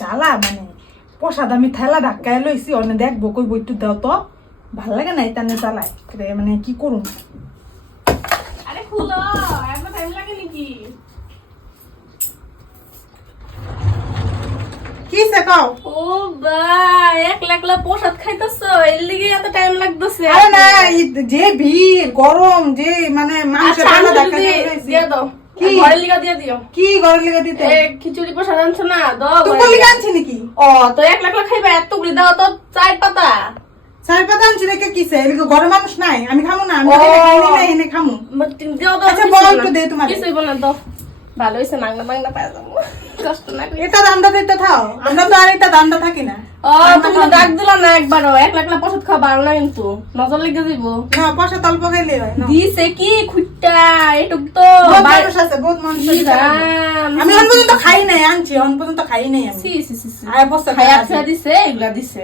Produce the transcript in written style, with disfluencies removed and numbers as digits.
চালা মানে প্রসাদ আমি ঠেলা ধাক্কায় লইছি অনে দেখবো কই বইটু দাও তো ভাল লাগে না এটা নিয়ে চালায় মানে কি করুন আরে খুলো এত টাইম লাগে নাকি কি সেকাও ও ভাই একলা একলা প্রসাদ খাইতেছো এর লিগে এত টাইম লাগতেছে আরে না যে ভিড় গরম যে মানে মানুষের ঠেলা ধাক্কায় লইছি দিয়ে দাও কি ঘরের লিগা দিয়ে দিও কি ঘরের লিগা দিতে খিচুড়ি প্রসাদ আনছো না দাও তুই কলি আনছি নাকি ও তো একলা একলা খাইবা এত গুলি দাও তো চার পাতা চার পাতা আনছি রেখে কিসে এদিকে ঘরে মানুষ নাই আমি খামু না আমি এনে খামু দিও দাও আচ্ছা বল একটু দে তোমার কিছুই বল না দাও ভালো হইছে মাংনা মাংনা পায় যাবো কষ্ট না করি এটা দান্দা দিতে থাও আমরা তো আর এটা দান্দা থাকি না ও তুমি তো ডাক দিলা না একবারও একলা একলা প্রসাদ খাওয়া ভালো না কিন্তু নজর লেগে যাবো না পয়সা তল্প খাইলে হয় না দিছে কি খুঁটটা এটুক তো বহুত মানুষ আছে বহুত মানুষ আছে আমি অন পর্যন্ত খাই নাই আনছি অন পর্যন্ত খাই নাই আমি সি সি সি আয় বস্তা খাই আছে দিছে এগুলা দিছে